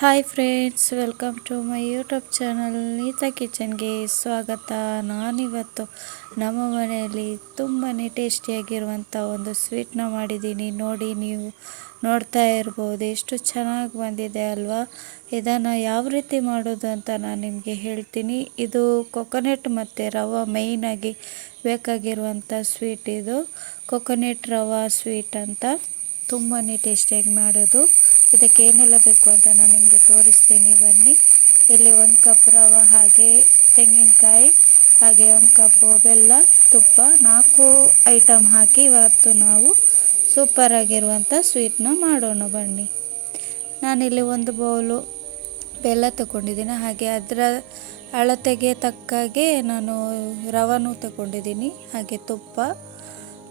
Hi friends, welcome to my YouTube channel Neeta ಕಿಚನ್ಗೆ ಸ್ವಾಗತ. ನಾನಿವತ್ತು ನಮ್ಮ ಮನೆಯಲ್ಲಿ ತುಂಬಾ ಟೇಸ್ಟಿಯಾಗಿರುವಂಥ ಒಂದು ಸ್ವೀಟ್ನ ಮಾಡಿದ್ದೀನಿ. ನೋಡಿ, ನೀವು ನೋಡ್ತಾ ಇರ್ಬೋದು, ಎಷ್ಟು ಚೆನ್ನಾಗಿ ಬಂದಿದೆ ಅಲ್ವಾ? ಇದನ್ನು ಯಾವ ರೀತಿ ಮಾಡೋದು ಅಂತ ನಾನು ನಿಮಗೆ ಹೇಳ್ತೀನಿ. ಇದು ಕೊಕೊನೆಟ್ ಮತ್ತು ರವೆ ಮೇಯ್ನಾಗಿ ಬೇಕಾಗಿರುವಂಥ ಸ್ವೀಟ್ ಇದು. ಕೊಕೊನೆಟ್ ರವೆ ಸ್ವೀಟ್ ಅಂತ ತುಂಬಾ ಟೇಸ್ಟಿಯಾಗಿ ಮಾಡೋದು. ಇದಕ್ಕೆ ಏನೆಲ್ಲ ಬೇಕು ಅಂತ ನಾನು ನಿಮಗೆ ತೋರಿಸ್ತೀನಿ. ಬನ್ನಿ. ಇಲ್ಲಿ ಒಂದು ಕಪ್ ರವೆ, ಹಾಗೆ ತೆಂಗಿನಕಾಯಿ, ಹಾಗೆ ಒಂದು ಕಪ್ ಬೆಲ್ಲ, ತುಪ್ಪ, ನಾಲ್ಕು ಐಟಮ್ ಹಾಕಿ ಇವತ್ತು ನಾವು ಸೂಪರಾಗಿರುವಂಥ ಸ್ವೀಟ್ನ ಮಾಡೋಣ. ಬನ್ನಿ. ನಾನಿಲ್ಲಿ ಒಂದು ಬೌಲು ಬೆಲ್ಲ ತಗೊಂಡಿದ್ದೀನಿ. ಹಾಗೆ ಅದರ ಅಳತೆಗೆ ತಕ್ಕಾಗೆ ನಾನು ರವನೂ ತಗೊಂಡಿದ್ದೀನಿ. ಹಾಗೆ ತುಪ್ಪ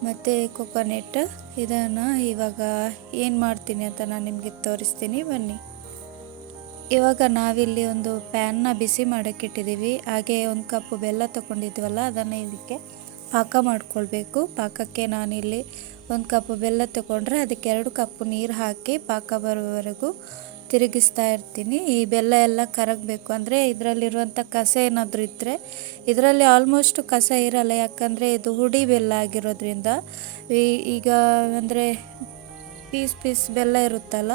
ಮತ್ತು ಕೊಕೊನೆಟ್ ಇದನ್ನು ಇವಾಗ ಏನು ಮಾಡ್ತೀನಿ ಅಂತ ನಾನು ನಿಮಗೆ ತೋರಿಸ್ತೀನಿ, ಬನ್ನಿ. ಇವಾಗ ನಾವಿಲ್ಲಿ ಒಂದು ಪ್ಯಾನ್ನ ಬಿಸಿ ಮಾಡೋಕ್ಕಿಟ್ಟಿದ್ದೀವಿ ಹಾಗೆ ಒಂದು ಕಪ್ಪು ಬೆಲ್ಲ ತೊಗೊಂಡಿದ್ವಲ್ಲ, ಅದನ್ನು ಇದಕ್ಕೆ ಪಾಕ ಮಾಡ್ಕೊಳ್ಬೇಕು. ಪಾಕಕ್ಕೆ ನಾನಿಲ್ಲಿ ಒಂದು ಕಪ್ಪು ಬೆಲ್ಲ ತಗೊಂಡ್ರೆ ಅದಕ್ಕೆ ಎರಡು ಕಪ್ಪು ನೀರು ಹಾಕಿ ಪಾಕ ಬರೋವರೆಗೂ ತಿರುಗಿಸ್ತಾ ಇರ್ತೀನಿ. ಈ ಬೆಲ್ಲ ಎಲ್ಲ ಕರಗಬೇಕು ಅಂದರೆ ಇದರಲ್ಲಿರುವಂಥ ಕಸ ಏನಾದರೂ ಇದ್ದರೆ ಇದರಲ್ಲಿ ಆಲ್ಮೋಸ್ಟ್ ಕಸ ಇರಲ್ಲ. ಯಾಕಂದರೆ ಇದು ಹುಡಿ ಬೆಲ್ಲ ಆಗಿರೋದ್ರಿಂದ ಈಗ ಅಂದರೆ ಪೀಸ್ ಪೀಸ್ ಬೆಲ್ಲ ಇರುತ್ತಲ್ಲ,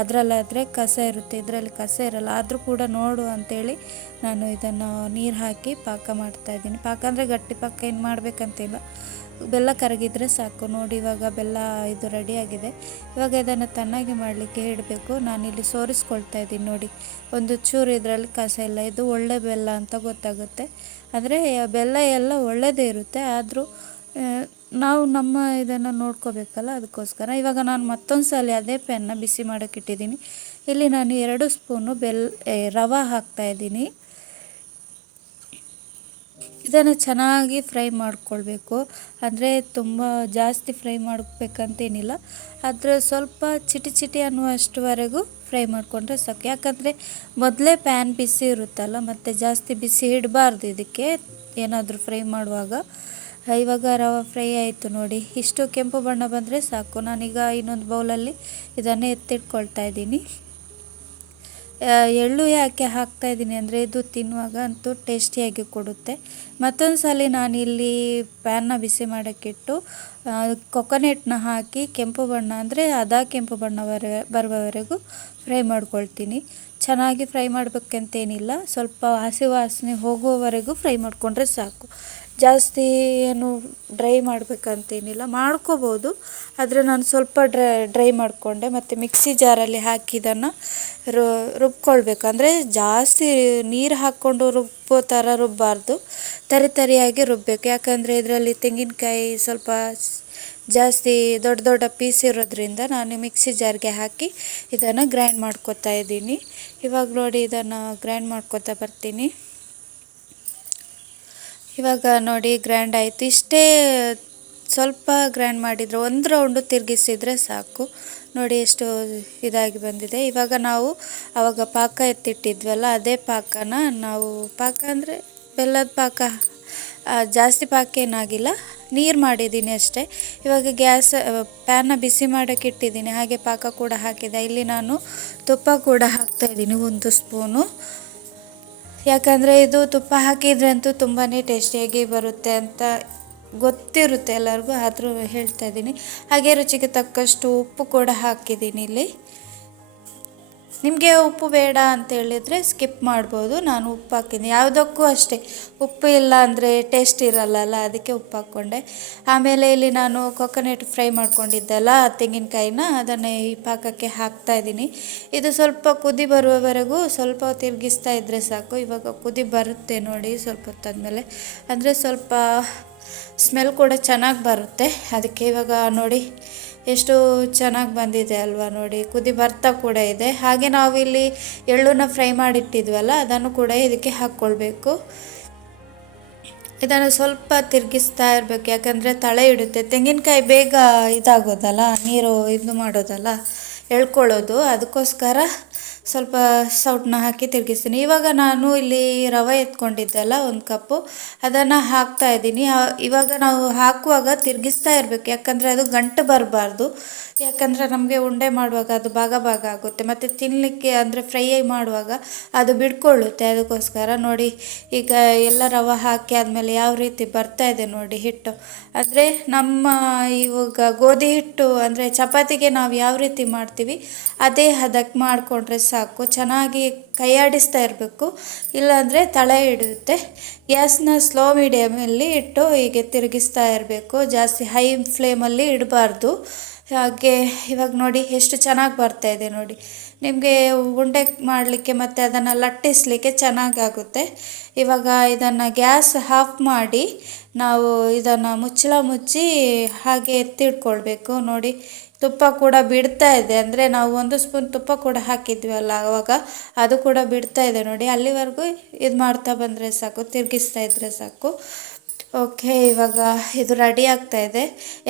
ಅದರಲ್ಲಾದರೆ ಕಸ ಇರುತ್ತೆ. ಇದರಲ್ಲಿ ಕಸ ಇರಲ್ಲ. ಆದರೂ ಕೂಡ ನೋಡು ಅಂಥೇಳಿ ನಾನು ಇದನ್ನು ನೀರು ಹಾಕಿ ಪಾಕ ಮಾಡ್ತಾಯಿದ್ದೀನಿ ಪಾಕ ಅಂದರೆ ಗಟ್ಟಿ ಪಾಕ ಏನು ಮಾಡಬೇಕಂತಿಲ್ಲ. ಬೆಲ್ಲ ಕರಗಿದ್ರೆ ಸಾಕು. ನೋಡಿ, ಇವಾಗ ಬೆಲ್ಲ ಇದು ರೆಡಿಯಾಗಿದೆ ಇವಾಗ ಇದನ್ನು ತನ್ನಾಗಿ ಮಾಡಲಿಕ್ಕೆ ಇಡಬೇಕು. ನಾನಿಲ್ಲಿ ಸೋರಿಸ್ಕೊಳ್ತಾ ಇದ್ದೀನಿ ನೋಡಿ. ಒಂದು ಚೂರು ಇದರಲ್ಲಿ ಕಸ ಇಲ್ಲ. ಇದು ಒಳ್ಳೆ ಬೆಲ್ಲ ಅಂತ ಗೊತ್ತಾಗುತ್ತೆ. ಅಂದರೆ ಬೆಲ್ಲ ಎಲ್ಲ ಒಳ್ಳೆಯದೇ ಇರುತ್ತೆ. ಆದರೂ ನಾವು ನಮ್ಮ ಇದನ್ನು ನೋಡ್ಕೋಬೇಕಲ್ಲ ಅದಕ್ಕೋಸ್ಕರ. ಇವಾಗ ನಾನು ಮತ್ತೊಂದು ಸಲ ಅದೇ ಪೆನ್ನ ಬಿಸಿ ಮಾಡೋಕ್ಕಿಟ್ಟಿದ್ದೀನಿ ಇಲ್ಲಿ ನಾನು ಎರಡು ಸ್ಪೂನು ಬೆಲ್ಲ ರವೆ ಹಾಕ್ತಾಯಿದ್ದೀನಿ ಇದನ್ನು ಚೆನ್ನಾಗಿ ಫ್ರೈ ಮಾಡಿಕೊಳ್ಬೇಕು. ಅಂದರೆ ತುಂಬ ಜಾಸ್ತಿ ಫ್ರೈ ಮಾಡಬೇಕಂತೇನಿಲ್ಲ ಆದರೆ ಸ್ವಲ್ಪ ಚಿಟಿ ಚಿಟಿ ಅನ್ನುವಷ್ಟುವರೆಗೂ ಫ್ರೈ ಮಾಡಿಕೊಂಡ್ರೆ ಸಾಕು. ಯಾಕಂದರೆ ಮೊದಲೇ ಪ್ಯಾನ್ ಬಿಸಿ ಇರುತ್ತಲ್ಲ, ಮತ್ತು ಜಾಸ್ತಿ ಬಿಸಿ ಇಡಬಾರ್ದು ಇದಕ್ಕೆ ಏನಾದರೂ ಫ್ರೈ ಮಾಡುವಾಗ. ಇವಾಗ ರವೆ ಫ್ರೈ ಆಯಿತು ನೋಡಿ. ಇಷ್ಟು ಕೆಂಪು ಬಣ್ಣ ಬಂದರೆ ಸಾಕು. ನಾನೀಗ ಇನ್ನೊಂದು ಬೌಲಲ್ಲಿ ಇದನ್ನು ಎತ್ತಿಟ್ಕೊಳ್ತಾ ಇದ್ದೀನಿ. ಎಳ್ಳು ಯಾಕೆ ಹಾಕ್ತಾ ಇದ್ದೀನಿ ಅಂದರೆ ಇದು ತಿನ್ನುವಾಗ ಅಂತೂ ಟೇಸ್ಟಿಯಾಗಿ ಕೊಡುತ್ತೆ. ಮತ್ತೊಂದು ಸಲ ನಾನಿಲ್ಲಿ ಪ್ಯಾನ್ನ ಬಿಸಿ ಮಾಡೋಕ್ಕಿಟ್ಟು ಕೊಕೊನೆಟ್ನ ಹಾಕಿ ಕೆಂಪು ಬಣ್ಣ ಅಂದರೆ ಅದಾ ಕೆಂಪು ಬಣ್ಣ ಬರ ಬರುವವರೆಗೂ ಫ್ರೈ ಮಾಡ್ಕೊಳ್ತೀನಿ. ಚೆನ್ನಾಗಿ ಫ್ರೈ ಮಾಡಬೇಕಂತೇನಿಲ್ಲ, ಸ್ವಲ್ಪ ಹಸಿ ವಾಸನೆ ಹೋಗುವವರೆಗೂ ಫ್ರೈ ಮಾಡಿಕೊಂಡ್ರೆ ಸಾಕು. ಜಾಸ್ತಿ ಏನು ಡ್ರೈ ಮಾಡಬೇಕಂತೇನಿಲ್ಲ, ಮಾಡ್ಕೋಬೋದು. ಆದರೆ ನಾನು ಸ್ವಲ್ಪ ಡ್ರೈ ಡ್ರೈ ಮಾಡಿಕೊಂಡೆ, ಮತ್ತು ಮಿಕ್ಸಿ ಜಾರಲ್ಲಿ ಹಾಕಿ ಇದನ್ನು ರುಬ್ಕೊಳ್ಬೇಕು. ಅಂದರೆ ಜಾಸ್ತಿ ನೀರು ಹಾಕ್ಕೊಂಡು ರುಬ್ಬೋ ಥರ ರುಬ್ಬಾರ್ದು. ತರಿ ತರಿಯಾಗಿ ರುಬ್ಬಬೇಕು ಯಾಕಂದರೆ ಇದರಲ್ಲಿ ತೆಂಗಿನಕಾಯಿ ಸ್ವಲ್ಪ ಜಾಸ್ತಿ ದೊಡ್ಡ ದೊಡ್ಡ ಪೀಸ್ ಇರೋದ್ರಿಂದ ನಾನು ಮಿಕ್ಸಿ ಜಾರ್ಗೆ ಹಾಕಿ ಇದನ್ನು ಗ್ರೈಂಡ್ ಮಾಡ್ಕೊತಾ ಇದ್ದೀನಿ. ಇವಾಗ ನೋಡಿ ಇದನ್ನು ಗ್ರೈಂಡ್ ಮಾಡ್ಕೊತಾ ಬರ್ತೀನಿ. ಇವಾಗ ನೋಡಿ ಗ್ರ್ಯಾಂಡ್ ಆಯಿತು. ಇಷ್ಟೇ ಸ್ವಲ್ಪ ಗ್ರ್ಯಾಂಡ್ ಮಾಡಿದರೆ. ಒಂದು ರೌಂಡು ತಿರುಗಿಸಿದರೆ ಸಾಕು. ನೋಡಿ ಎಷ್ಟು ಇದಾಗಿ ಬಂದಿದೆ. ಇವಾಗ ನಾವು ಆವಾಗ ಪಾಕ ಎತ್ತಿಟ್ಟಿದ್ವಲ್ಲ, ಅದೇ ಪಾಕನ ನಾವು ಪಾಕ ಅಂದರೆ ಬೆಲ್ಲದ ಪಾಕ ಜಾಸ್ತಿ ಪಾಕ ಏನಾಗಿಲ್ಲ. ನೀರು ಮಾಡಿದ್ದೀನಿ ಅಷ್ಟೇ. ಇವಾಗ ಗ್ಯಾಸ್ ಪ್ಯಾನ ಬಿಸಿ ಮಾಡೋಕ್ಕೆ ಇಟ್ಟಿದ್ದೀನಿ. ಹಾಗೆ ಪಾಕ ಕೂಡ ಹಾಕಿದೆ. ಇಲ್ಲಿ ನಾನು ತುಪ್ಪ ಕೂಡ ಹಾಕ್ತಾಯಿದ್ದೀನಿ ಒಂದು ಸ್ಪೂನು ಯಾಕಂದರೆ ಇದು ತುಪ್ಪ ಹಾಕಿದರೆ ಅಂತೂ ತುಂಬಾ ಟೇಸ್ಟಿಯಾಗಿ ಬರುತ್ತೆ ಅಂತ ಗೊತ್ತಿರುತ್ತೆ ಎಲ್ಲರಿಗೂ, ಆದರೂ ಹೇಳ್ತಾ ಇದ್ದೀನಿ. ಹಾಗೆ ರುಚಿಗೆ ತಕ್ಕಷ್ಟು ಉಪ್ಪು ಕೂಡ ಹಾಕಿದ್ದೀನಿ ಇಲ್ಲಿ. ನಿಮಗೆ ಉಪ್ಪು ಬೇಡ ಅಂತ ಹೇಳಿದರೆ ಸ್ಕಿಪ್ ಮಾಡ್ಬೋದು. ನಾನು ಉಪ್ಪು ಹಾಕಿದ್ದೀನಿ ಯಾವುದಕ್ಕೂ ಅಷ್ಟೇ. ಉಪ್ಪು ಇಲ್ಲ ಅಂದರೆ ಟೇಸ್ಟ್ ಇರಲ್ಲಲ್ಲ, ಅದಕ್ಕೆ ಉಪ್ಪು ಹಾಕ್ಕೊಂಡೆ. ಆಮೇಲೆ ಇಲ್ಲಿ ನಾನು ಕೊಕೊನೆಟ್ ಫ್ರೈ ಮಾಡ್ಕೊಂಡಿದ್ದಲ್ಲ ತೆಂಗಿನಕಾಯಿನ, ಅದನ್ನು ಈ ಪಾಕಕ್ಕೆ ಹಾಕ್ತಾ ಇದ್ದೀನಿ. ಇದು ಸ್ವಲ್ಪ ಕುದಿ ಬರುವವರೆಗೂ ಸ್ವಲ್ಪ ತಿರುಗಿಸ್ತಾ ಇದ್ದರೆ ಸಾಕು. ಇವಾಗ ಕುದಿ ಬರುತ್ತೆ ನೋಡಿ, ಸ್ವಲ್ಪ ಹೊತ್ತಾದಮೇಲೆ ಅಂದರೆ ಸ್ವಲ್ಪ ಸ್ಮೆಲ್ ಕೂಡ ಚೆನ್ನಾಗಿ ಬರುತ್ತೆ. ಅದಕ್ಕೆ ಇವಾಗ ನೋಡಿ ಎಷ್ಟು ಚೆನ್ನಾಗಿ ಬಂದಿದೆ ಅಲ್ವಾ ನೋಡಿ, ಕುದಿ ಬರ್ತಾ ಕೂಡ ಇದೆ. ಹಾಗೆ ನಾವಿಲ್ಲಿ ಎಳ್ಳನ್ನ ಫ್ರೈ ಮಾಡಿಟ್ಟಿದ್ವಲ್ಲ, ಅದನ್ನು ಕೂಡ ಇದಕ್ಕೆ ಹಾಕ್ಕೊಳ್ಬೇಕು. ಇದನ್ನು ಸ್ವಲ್ಪ ತಿರುಗಿಸ್ತಾ ಇರಬೇಕು, ಯಾಕಂದರೆ ತಳೆ ಇಡುತ್ತೆ. ತೆಂಗಿನಕಾಯಿ ಬೇಗ ಇದಾಗೋದಲ್ಲ, ನೀರು ಇದು ಮಾಡೋದಲ್ಲ, ಎಳ್ಕೊಳ್ಳೋದು. ಅದಕ್ಕೋಸ್ಕರ ಸ್ವಲ್ಪ ಸೌಟನ್ನ ಹಾಕಿ ತಿರುಗಿಸ್ತೀನಿ. ಇವಾಗ ನಾನು ಇಲ್ಲಿ ರವೆ ಎತ್ಕೊಂಡಿದ್ದೆಲ್ಲ ಒಂದು ಕಪ್ಪು. ಅದನ್ನು ಹಾಕ್ತಾ ಇದ್ದೀನಿ. ಇವಾಗ ನಾವು ಹಾಕುವಾಗ ತಿರುಗಿಸ್ತಾ ಇರಬೇಕು. ಯಾಕಂದರೆ ಅದು ಗಂಟು ಬರಬಾರ್ದು. ಯಾಕಂದರೆ ನಮಗೆ ಉಂಡೆ ಮಾಡುವಾಗ ಅದು ಭಾಗ ಭಾಗ ಆಗುತ್ತೆ. ಮತ್ತು ತಿನ್ನಲಿಕ್ಕೆ ಅಂದರೆ ಫ್ರೈ ಮಾಡುವಾಗ ಅದು ಬಿಡ್ಕೊಳ್ಳುತ್ತೆ. ಅದಕ್ಕೋಸ್ಕರ ನೋಡಿ, ಈಗ ಎಲ್ಲ ರವೆ ಹಾಕಿ ಆದಮೇಲೆ ಯಾವ ರೀತಿ ಬರ್ತಾ ಇದೆ ನೋಡಿ ಹಿಟ್ಟು. ಅಂದರೆ ನಮ್ಮ ಇವಾಗ ಗೋಧಿ ಹಿಟ್ಟು ಅಂದರೆ ಚಪಾತಿಗೆ ನಾವು ಯಾವ ರೀತಿ ಮಾಡ್ತೀವಿ, ಅದೇ ಹದಕ್ಕೆ ಮಾಡಿಕೊಂಡ್ರೆ ಸಾಕು. ಚೆನ್ನಾಗಿ ಕೈಯಾಡಿಸ್ತಾ ಇರಬೇಕು. ಇಲ್ಲಾಂದರೆ ತಳೆ ಹಿಡಿಯುತ್ತೆ ಗ್ಯಾಸ್ನ ಸ್ಲೋ ಮೀಡಿಯಮಲ್ಲಿ ಇಟ್ಟು ಹೀಗೆ ತಿರುಗಿಸ್ತಾ ಇರಬೇಕು. ಜಾಸ್ತಿ ಹೈ ಫ್ಲೇಮಲ್ಲಿ ಇಡಬಾರ್ದು. ಹಾಗೆ ಇವಾಗ ನೋಡಿ ಎಷ್ಟು ಚೆನ್ನಾಗಿ ಬರ್ತಾ ಇದೆ ನೋಡಿ. ನಿಮಗೆ ಉಂಡೆ ಮಾಡಲಿಕ್ಕೆ ಮತ್ತು ಅದನ್ನು ಲಟ್ಟಿಸ್ಲಿಕ್ಕೆ ಚೆನ್ನಾಗಾಗುತ್ತೆ. ಇವಾಗ ಇದನ್ನು ಗ್ಯಾಸ್ ಆಫ್ ಮಾಡಿ ನಾವು ಇದನ್ನು ಮುಚ್ಚಳ ಮುಚ್ಚಿ ಹಾಗೆ ಎತ್ತಿಟ್ಕೊಳ್ಬೇಕು. ನೋಡಿ ತುಪ್ಪ ಕೂಡ ಬಿಡ್ತಾ ಇದೆ. ಅಂದರೆ ನಾವು ಒಂದು ಸ್ಪೂನ್ ತುಪ್ಪ ಕೂಡ ಹಾಕಿದ್ವಿ ಅಲ್ಲ ಆವಾಗ ಅದು ಕೂಡ ಬಿಡ್ತಾ ಇದೆ ನೋಡಿ. ಅಲ್ಲಿವರೆಗೂ ಇದು ಮಾಡ್ತಾ ಬಂದರೆ ಸಾಕು, ತಿರುಗಿಸ್ತಾ ಇದ್ದರೆ ಸಾಕು. ಓಕೆ, ಇವಾಗ ಇದು ರೆಡಿ ಆಗ್ತಾ ಇದೆ.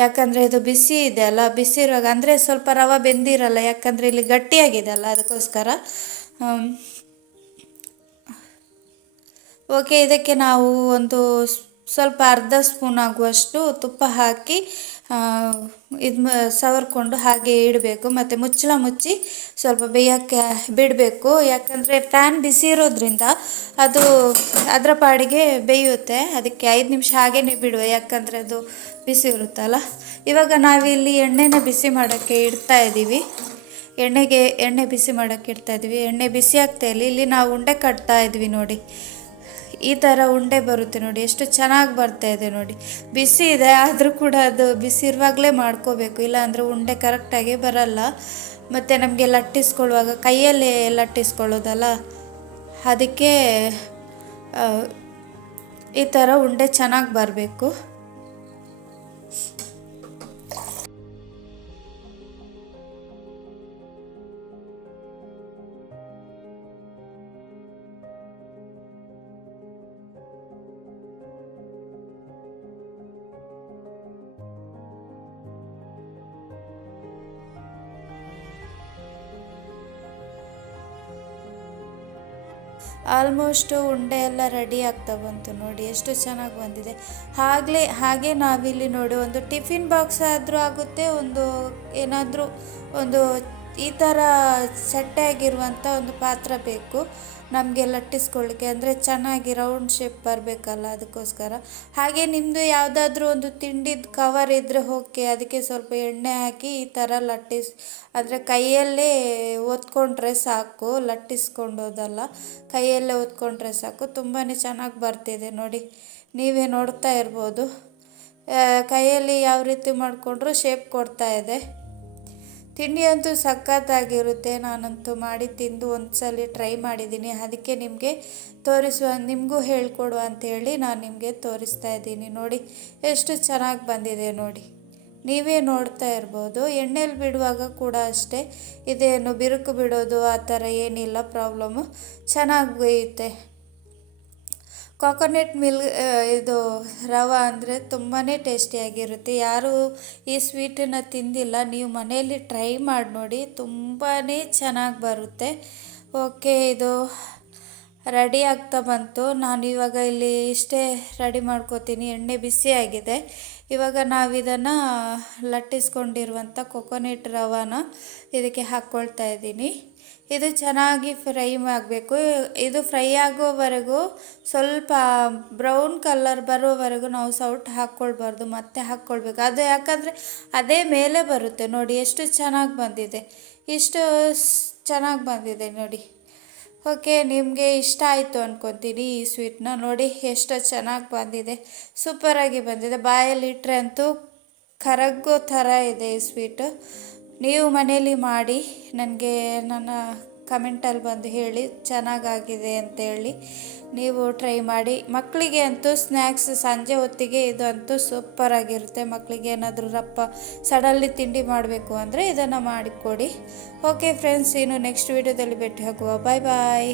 ಯಾಕಂದರೆ ಇದು ಬಿಸಿ ಇದೆ ಅಲ್ಲ, ಬಿಸಿ ಇರುವಾಗ, ಅಂದರೆ ಸ್ವಲ್ಪ ರವೆ ಬೆಂದಿರಲ್ಲ, ಯಾಕಂದರೆ ಇಲ್ಲಿ ಗಟ್ಟಿಯಾಗಿದೆ ಅಲ್ಲ ಅದಕ್ಕೋಸ್ಕರ. ಓಕೆ, ಇದಕ್ಕೆ ನಾವು ಒಂದು ಸ್ವಲ್ಪ ಅರ್ಧ ಸ್ಪೂನ್ ಆಗುವಷ್ಟು ತುಪ್ಪ ಹಾಕಿ ಇದು ಸವರ್ಕೊಂಡು ಹಾಗೆ ಇಡಬೇಕು. ಮತ್ತು ಮುಚ್ಚಳ ಮುಚ್ಚಿ ಸ್ವಲ್ಪ ಬೇಯೋಕ್ಕೆ ಬಿಡಬೇಕು. ಯಾಕಂದರೆ ಪ್ಯಾನ್ ಬಿಸಿ ಇರೋದ್ರಿಂದ ಅದು ಅದರ ಪಾಡಿಗೆ ಬೇಯುತ್ತೆ. ಅದಕ್ಕೆ ಐದು ನಿಮಿಷ ಹಾಗೇ ಬಿಡುವ. ಯಾಕಂದರೆ ಅದು ಬಿಸಿ ಇರುತ್ತಲ್ಲ. ಇವಾಗ ನಾವಿಲ್ಲಿ ಎಣ್ಣೆನ ಬಿಸಿ ಮಾಡೋಕ್ಕೆ ಇಡ್ತಾ ಇದ್ದೀವಿ. ಎಣ್ಣೆಗೆ, ಎಣ್ಣೆ ಬಿಸಿ ಮಾಡೋಕ್ಕೆ ಇಡ್ತಾ ಇದ್ದೀವಿ. ಎಣ್ಣೆ ಬಿಸಿ ಆಗ್ತಾ ಇಲ್ಲಿ. ಇಲ್ಲಿ ನಾವು ಉಂಡೆ ಕಟ್ತಾ ಇದ್ವಿ ನೋಡಿ. ಈ ಥರ ಉಂಡೆ ಬರುತ್ತೆ ನೋಡಿ, ಎಷ್ಟು ಚೆನ್ನಾಗಿ ಬರ್ತಾ ಇದೆ ನೋಡಿ. ಬಿಸಿ ಇದೆ, ಆದರೂ ಕೂಡ ಅದು ಬಿಸಿ ಇರುವಾಗಲೇ ಮಾಡ್ಕೋಬೇಕು. ಇಲ್ಲಾಂದರೆ ಉಂಡೆ ಕರೆಕ್ಟಾಗಿ ಬರಲ್ಲ. ಮತ್ತು ನಮಗೆ ಲಟ್ಟಿಸ್ಕೊಳ್ಳುವಾಗ, ಕೈಯಲ್ಲಿ ಲಟ್ಟಿಸ್ಕೊಳ್ಳೋದಲ್ಲ? ಅದಕ್ಕೆ ಈ ಥರ ಉಂಡೆ ಚೆನ್ನಾಗಿ ಬರಬೇಕು. ಆಲ್ಮೋಸ್ಟು ಉಂಡೆ ಎಲ್ಲ ರೆಡಿ ಆಗ್ತಾ ಬಂತು ನೋಡಿ, ಎಷ್ಟು ಚೆನ್ನಾಗಿ ಬಂದಿದೆ. ಆಗಲೇ ಹಾಗೆ ನಾವಿಲ್ಲಿ ನೋಡಿ ಒಂದು ಟಿಫಿನ್ ಬಾಕ್ಸ್ ಆದರೂ ಆಗುತ್ತೆ, ಒಂದು ಏನಾದರೂ ಒಂದು ಈ ಥರ ಸೆಟ್ಟಾಗಿರುವಂಥ ಒಂದು ಪಾತ್ರ ಬೇಕು. ನಮಗೆ ಲಟ್ಟಿಸ್ಕೊಳ್ಳಿಕ್ಕೆ ಅಂದರೆ ಚೆನ್ನಾಗಿ ರೌಂಡ್ ಶೇಪ್ ಬರಬೇಕಲ್ಲ ಅದಕ್ಕೋಸ್ಕರ. ಹಾಗೆ ನಿಮ್ಮದು ಯಾವುದಾದ್ರೂ ಒಂದು ತಿಂಡಿದ ಕವರ್ ಇದ್ದರೆ ಓಕೆ ಅದಕ್ಕೆ ಸ್ವಲ್ಪ ಎಣ್ಣೆ ಹಾಕಿ ಈ ಥರ ಲಟ್ಟಿಸ್, ಅಂದರೆ ಕೈಯಲ್ಲೇ ಒತ್ಕೊಂಡ್ರೆ ಸಾಕು, ಲಟ್ಟಿಸ್ಕೊಂಡೋದಲ್ಲ, ಕೈಯಲ್ಲೇ ಒತ್ಕೊಂಡ್ರೆ ಸಾಕು. ತುಂಬಾ ಚೆನ್ನಾಗಿ ಬರ್ತಿದೆ ನೋಡಿ. ನೀವೇ ನೋಡ್ತಾ ಇರ್ಬೋದು. ಕೈಯಲ್ಲಿ ಯಾವ ರೀತಿ ಮಾಡಿಕೊಂಡ್ರು ಶೇಪ್ ಕೊಡ್ತಾ ಇದೆ. ತಿಂಡಿ ಅಂತೂ ಸಖತ್ತಾಗಿರುತ್ತೆ. ನಾನಂತೂ ಮಾಡಿ ತಿಂದು ಒಂದು ಸಲ ಟ್ರೈ ಮಾಡಿದ್ದೀನಿ. ಅದಕ್ಕೆ ನಿಮಗೆ ತೋರಿಸುವ, ನಿಮಗೂ ಹೇಳ್ಕೊಡುವ ಅಂಥೇಳಿ ನಾನು ನಿಮಗೆ ತೋರಿಸ್ತಾ ಇದ್ದೀನಿ. ನೋಡಿ, ಎಷ್ಟು ಚೆನ್ನಾಗಿ ಬಂದಿದೆ ನೋಡಿ. ನೀವೇ ನೋಡ್ತಾ ಇರ್ಬೋದು. ಎಣ್ಣೆಲಿ ಬಿಡುವಾಗ ಕೂಡ ಅಷ್ಟೇ. ಇದೇನು ಬಿರುಕು ಬಿಡೋದು, ಆ ಥರ ಏನಿಲ್ಲ ಪ್ರಾಬ್ಲಮ್ಮು ಚೆನ್ನಾಗಿ ಬೇಯುತ್ತೆ. ಕೋಕೋನಟ್ ಮಿಲ್ ಇದು ರವೆ ಅಂದರೆ ತುಂಬಾ ಟೇಸ್ಟಿಯಾಗಿರುತ್ತೆ ಯಾರು ಈ ಸ್ವೀಟನ್ನು ತಿಂದಿಲ್ಲ. ನೀವು ಮನೆಯಲ್ಲಿ ಟ್ರೈ ಮಾಡಿ ನೋಡಿ ತುಂಬಾ ಚೆನ್ನಾಗಿ ಬರುತ್ತೆ. ಓಕೆ ಇದು ರೆಡಿ ಆಗ್ತಾ ಬಂತು. ನಾನು ಇವಾಗ ಇಲ್ಲಿ ಇಷ್ಟೇ ರೆಡಿ ಮಾಡ್ಕೋತೀನಿ. ಎಣ್ಣೆ ಬಿಸಿಯಾಗಿದೆ ಇವಾಗ ನಾವು ಇದನ್ನು ಲಟ್ಟಿಸ್ಕೊಂಡಿರುವಂಥ ಕೊಕೊನೆಟ್ ರವಾನ ಇದಕ್ಕೆ ಹಾಕ್ಕೊಳ್ತಾ ಇದ್ದೀನಿ. ಇದು ಚೆನ್ನಾಗಿ ಫ್ರೈ ಆಗಬೇಕು. ಇದು ಫ್ರೈ ಆಗೋವರೆಗೂ ಸ್ವಲ್ಪ ಬ್ರೌನ್ ಕಲರ್ ಬರೋವರೆಗೂ ನಾವು ಸೌಟ್ ಹಾಕ್ಕೊಳ್ಬಾರ್ದು, ಮತ್ತೆ ಹಾಕ್ಕೊಳ್ಬೇಕು. ಅದು ಯಾಕಂದರೆ ಅದೇ ಮೇಲೆ ಬರುತ್ತೆ ನೋಡಿ, ಎಷ್ಟು ಚೆನ್ನಾಗಿ ಬಂದಿದೆ. ಇಷ್ಟು ಚೆನ್ನಾಗಿ ಬಂದಿದೆ ನೋಡಿ. ಓಕೆ, ನಿಮಗೆ ಇಷ್ಟ ಆಯಿತು ಅಂದ್ಕೊತೀನಿ ಈ ಸ್ವೀಟ್ನ ನೋಡಿ, ಎಷ್ಟು ಚೆನ್ನಾಗಿ ಬಂದಿದೆ. ಸೂಪರಾಗಿ ಬಂದಿದೆ. ಬಾಯಲ್ಲಿ ಇಟ್ಟರೆ ಅಂತೂ ಕರಗೋ ಥರ ಇದೆ ಈ ಸ್ವೀಟು. ನೀವು ಮನೇಲಿ ಮಾಡಿ, ನನಗೆ ನನ್ನ ಕಮೆಂಟಲ್ಲಿ ಬಂದು ಹೇಳಿ, ಚೆನ್ನಾಗಾಗಿದೆ ಅಂತೇಳಿ ನೀವು ಟ್ರೈ ಮಾಡಿ. ಮಕ್ಕಳಿಗೆ ಅಂತೂ ಸ್ನ್ಯಾಕ್ಸ್ ಸಂಜೆ ಹೊತ್ತಿಗೆ ಇದು ಅಂತೂ ಸೂಪರಾಗಿರುತ್ತೆ ಮಕ್ಕಳಿಗೆ ಏನಾದರೂ ರಪ್ಪ, ಸಡನ್ಲಿ ತಿಂಡಿ ಮಾಡಬೇಕು ಅಂದರೆ ಇದನ್ನು ಮಾಡಿಕೊಡಿ. ಓಕೆ ಫ್ರೆಂಡ್ಸ್ ಇನ್ನು ನೆಕ್ಸ್ಟ್ ವೀಡಿಯೋದಲ್ಲಿ ಭೇಟಿ ಹಾಕುವ ಬಾಯ್ ಬಾಯ್